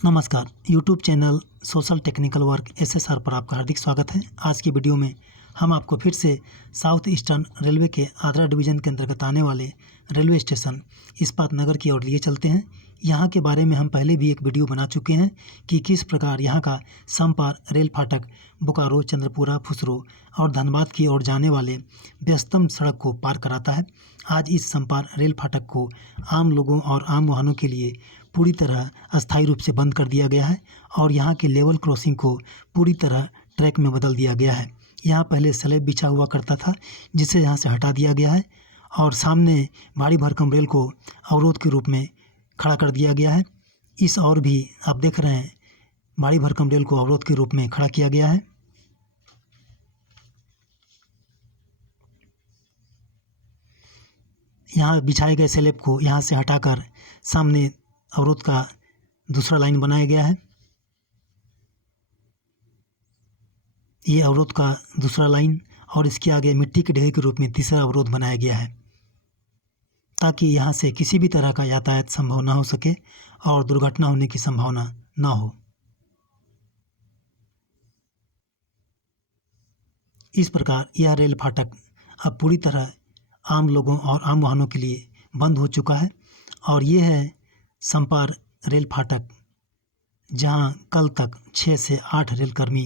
नमस्कार। YouTube channel social technical work SSR पर आपका हार्दिक स्वागत है। आज की वीडियो में हम आपको फिर से साउथ ईस्टर्न रेलवे के आद्रा डिवीज़न के अंतर्गत आने वाले रेलवे स्टेशन इस्पात नगर की ओर लिए चलते हैं। यहाँ के बारे में हम पहले भी एक वीडियो बना चुके हैं कि किस प्रकार यहाँ का समपार रेल फाटक बोकारो, चंद्रपुरा, फुसरो और धनबाद की ओर जाने वाले व्यस्तम सड़क को पार कराता है। आज इस समपार रेल फाटक को आम लोगों और आम वाहनों के लिए पूरी तरह अस्थायी रूप से बंद कर दिया गया है और यहाँ के लेवल क्रॉसिंग को पूरी तरह ट्रैक में बदल दिया गया है। यहाँ पहले स्लैब बिछा हुआ करता था, जिसे यहाँ से हटा दिया गया है और सामने भारी भरकम रेल को अवरोध के रूप में खड़ा कर दिया गया है। इस ओर भी आप देख रहे हैं, भारी भरकम रेल को अवरोध के रूप में खड़ा किया गया है। यहाँ बिछाए गए स्लैब को यहाँ से हटाकर सामने अवरोध का दूसरा लाइन बनाया गया है। ये अवरोध का दूसरा लाइन और इसके आगे मिट्टी के ढेर के रूप में तीसरा अवरोध बनाया गया है, ताकि यहाँ से किसी भी तरह का यातायात संभव ना हो सके और दुर्घटना होने की संभावना ना हो। इस प्रकार यह रेल फाटक अब पूरी तरह आम लोगों और आम वाहनों के लिए बंद हो चुका है और ये है समपार रेल फाटक, जहां कल तक 6 से 8 रेलकर्मी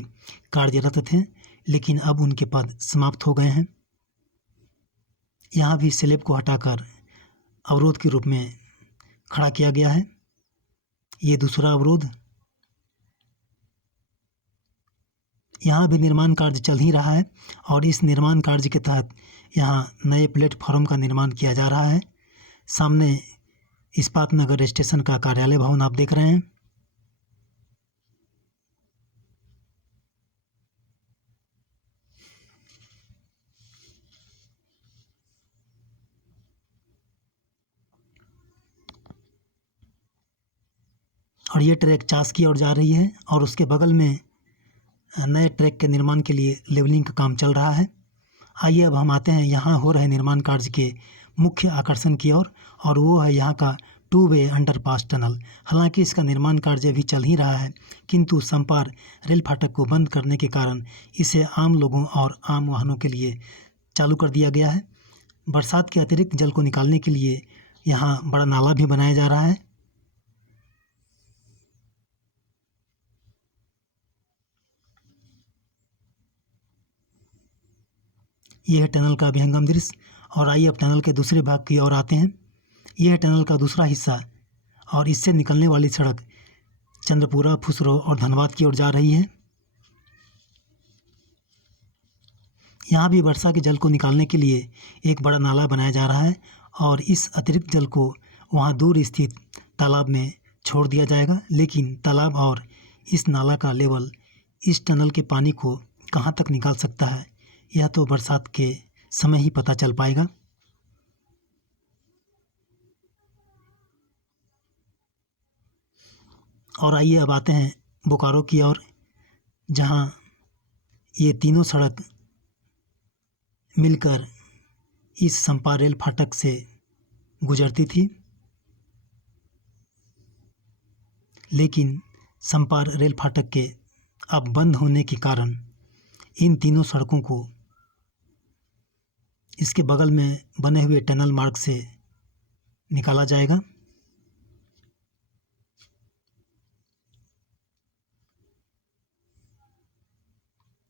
कार्यरत थे, लेकिन अब उनके पद समाप्त हो गए हैं। यहाँ भी स्लैब को हटाकर अवरोध के रूप में खड़ा किया गया है। ये दूसरा अवरोध। यहाँ भी निर्माण कार्य चल ही रहा है और इस निर्माण कार्य के तहत यहाँ नए प्लेटफॉर्म का निर्माण किया जा रहा है। सामने इस्पात नगर स्टेशन का कार्यालय भवन आप देख रहे हैं। और ये ट्रैक चास की ओर जा रही है और उसके बगल में नए ट्रैक के निर्माण के लिए लेवलिंग का काम चल रहा है। आइए अब हम आते हैं यहाँ हो रहे निर्माण कार्य के मुख्य आकर्षण की ओर, और वो है यहाँ का 2 वे अंडरपास टनल। हालांकि इसका निर्माण कार्य भी चल ही रहा है, किंतु समपार रेल फाटक को बंद करने के कारण इसे आम लोगों और आम वाहनों के लिए चालू कर दिया गया है। बरसात के अतिरिक्त जल को निकालने के लिए यहाँ बड़ा नाला भी बनाया जा रहा है। यह है टनल का विहंगम दृश्य। और आइए अब टनल के दूसरे भाग की ओर आते हैं। यह है टनल का दूसरा हिस्सा और इससे निकलने वाली सड़क चंद्रपुरा, फुसरो और धनबाद की ओर जा रही है। यहाँ भी वर्षा के जल को निकालने के लिए एक बड़ा नाला बनाया जा रहा है और इस अतिरिक्त जल को वहाँ दूर स्थित तालाब में छोड़ दिया जाएगा। लेकिन तालाब और इस नाला का लेवल इस टनल के पानी को कहाँ तक निकाल सकता है, यह तो बरसात के समय ही पता चल पाएगा। और आइए अब आते हैं बोकारो की ओर, जहाँ ये तीनों सड़क मिलकर इस समपार रेल फाटक से गुजरती थी। लेकिन समपार रेल फाटक के अब बंद होने के कारण इन तीनों सड़कों को इसके बगल में बने हुए टनल मार्ग से निकाला जाएगा।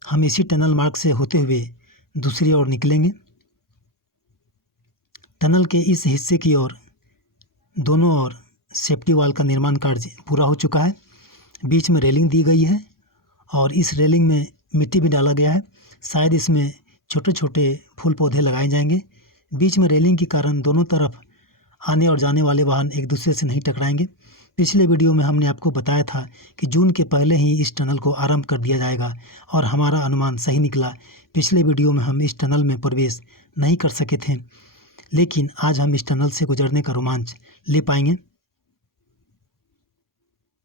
हम इसी टनल मार्ग से होते हुए दूसरी ओर निकलेंगे। टनल के इस हिस्से की ओर दोनों ओर सेफ्टी वाल का निर्माण कार्य पूरा हो चुका है। बीच में रेलिंग दी गई है और इस रेलिंग में मिट्टी भी डाला गया है। शायद इसमें छोटे छोटे फूल पौधे लगाए जाएंगे। बीच में रेलिंग के कारण दोनों तरफ आने और जाने वाले वाहन एक दूसरे से नहीं टकराएंगे। पिछले वीडियो में हमने आपको बताया था कि जून के पहले ही इस टनल को आरंभ कर दिया जाएगा और हमारा अनुमान सही निकला। पिछले वीडियो में हम इस टनल में प्रवेश नहीं कर सके थे, लेकिन आज हम इस टनल से गुजरने का रोमांच ले पाएंगे।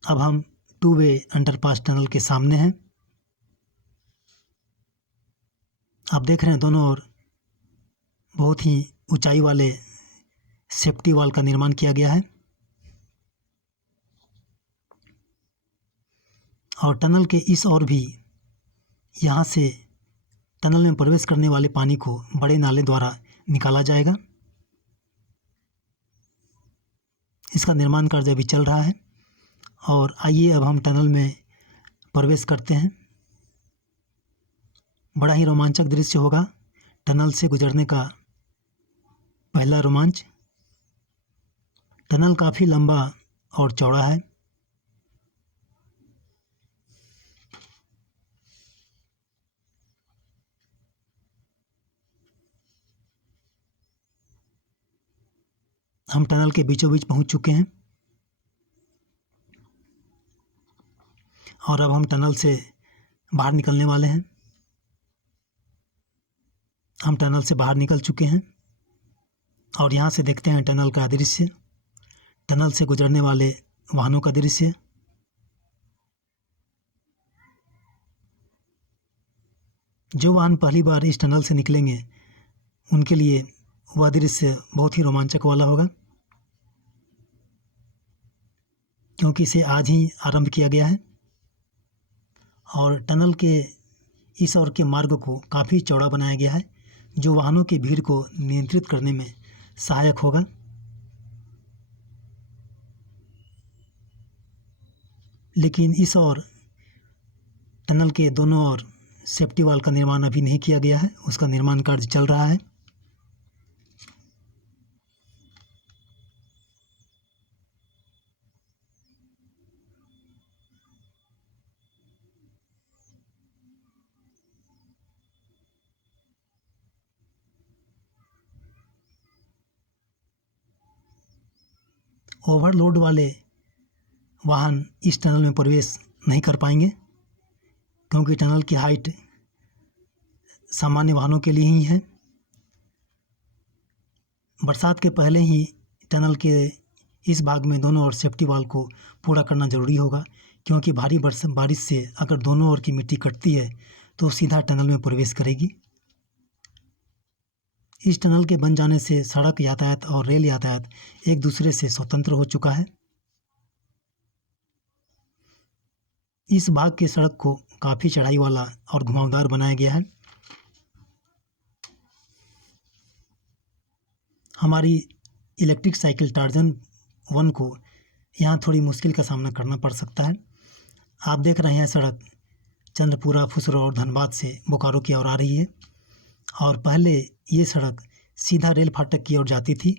अब हम 2 वे अंडरपास टनल के सामने हैं। आप देख रहे हैं दोनों ओर बहुत ही ऊंचाई वाले सेफ्टी वाल का निर्माण किया गया है। और टनल के इस ओर भी यहाँ से टनल में प्रवेश करने वाले पानी को बड़े नाले द्वारा निकाला जाएगा। इसका निर्माण कार्य अभी चल रहा है और आइए अब हम टनल में प्रवेश करते हैं। बड़ा ही रोमांचक दृश्य होगा टनल से गुजरने का पहला रोमांच। टनल काफ़ी लंबा और चौड़ा है। हम टनल के बीचों बीच पहुंच चुके हैं और अब हम टनल से बाहर निकलने वाले हैं। हम टनल से बाहर निकल चुके हैं और यहाँ से देखते हैं टनल का दृश्य, टनल से गुजरने वाले वाहनों का दृश्य। जो वाहन पहली बार इस टनल से निकलेंगे उनके लिए वह दृश्य बहुत ही रोमांचक वाला होगा, क्योंकि इसे आज ही आरंभ किया गया है और टनल के इस ओर के मार्ग को काफ़ी चौड़ा बनाया गया है, जो वाहनों की भीड़ को नियंत्रित करने में सहायक होगा। लेकिन इस ओर टनल के दोनों ओर सेफ्टी वाल का निर्माण अभी नहीं किया गया है, उसका निर्माण कार्य चल रहा है। ओवरलोड वाले वाहन इस टनल में प्रवेश नहीं कर पाएंगे, क्योंकि टनल की हाइट सामान्य वाहनों के लिए ही है। बरसात के पहले ही टनल के इस भाग में दोनों ओर सेफ्टी वाल को पूरा करना ज़रूरी होगा, क्योंकि भारी बारिश से अगर दोनों ओर की मिट्टी कटती है तो सीधा टनल में प्रवेश करेगी। इस टनल के बन जाने से सड़क यातायात और रेल यातायात एक दूसरे से स्वतंत्र हो चुका है। इस भाग की सड़क को काफ़ी चढ़ाई वाला और घुमावदार बनाया गया है। हमारी इलेक्ट्रिक साइकिल टार्जन 1 को यहाँ थोड़ी मुश्किल का सामना करना पड़ सकता है। आप देख रहे हैं सड़क चंद्रपुरा, फुसरो और धनबाद से बोकारो की ओर आ रही है और पहले ये सड़क सीधा रेल फाटक की ओर जाती थी,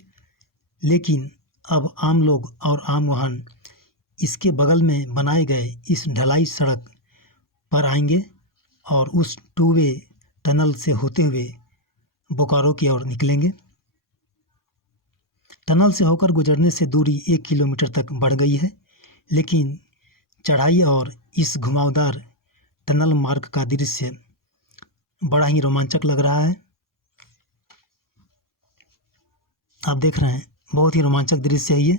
लेकिन अब आम लोग और आम वाहन इसके बगल में बनाए गए इस ढलाई सड़क पर आएंगे और उस 2 वे टनल से होते हुए बोकारो की ओर निकलेंगे। टनल से होकर गुजरने से दूरी 1 किलोमीटर तक बढ़ गई है, लेकिन चढ़ाई और इस घुमावदार टनल मार्ग का दृश्य बड़ा ही रोमांचक लग रहा है। आप देख रहे हैं बहुत ही रोमांचक दृश्य है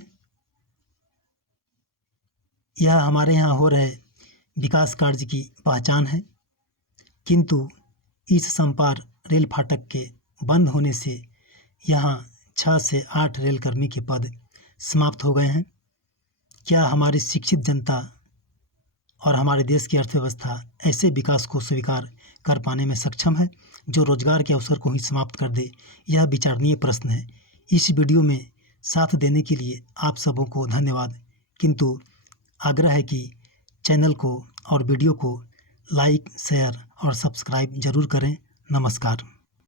यह हमारे यहाँ हो रहे विकास कार्य की पहचान है, किंतु इस संपार रेल फाटक के बंद होने से यहाँ 6 से 8 रेलकर्मी के पद समाप्त हो गए हैं। क्या हमारी शिक्षित जनता और हमारे देश की अर्थव्यवस्था ऐसे विकास को स्वीकार कर पाने में सक्षम है जो रोजगार के अवसर को ही समाप्त कर दे? यह विचारणीय प्रश्न है। इस वीडियो में साथ देने के लिए आप सबों को धन्यवाद, किंतु आग्रह है कि चैनल को और वीडियो को लाइक, शेयर और सब्सक्राइब जरूर करें। नमस्कार।